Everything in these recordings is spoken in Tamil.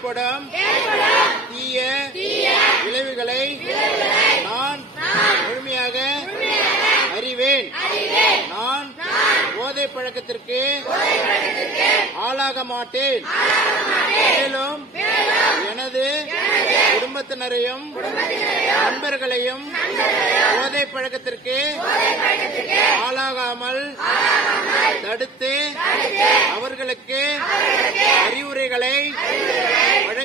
ஏற்படும். தீய விளைவுகளை நான் முழுமையாக அறிவேன். நான் போதை பழக்கத்திற்கு ஆளாக மாட்டேன். மேலும் எனது குடும்பத்தினரையும் நண்பர்களையும் போதை பழக்கத்திற்கு ஆளாகாமல் தடுத்து அவர்களுக்கு அறிவுரைகளை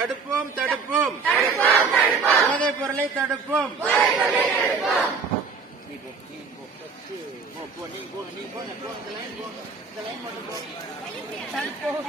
தடுப்போம் தடுப்போம். போதைப் பொருளை தடுப்போம் தடுப்போம்.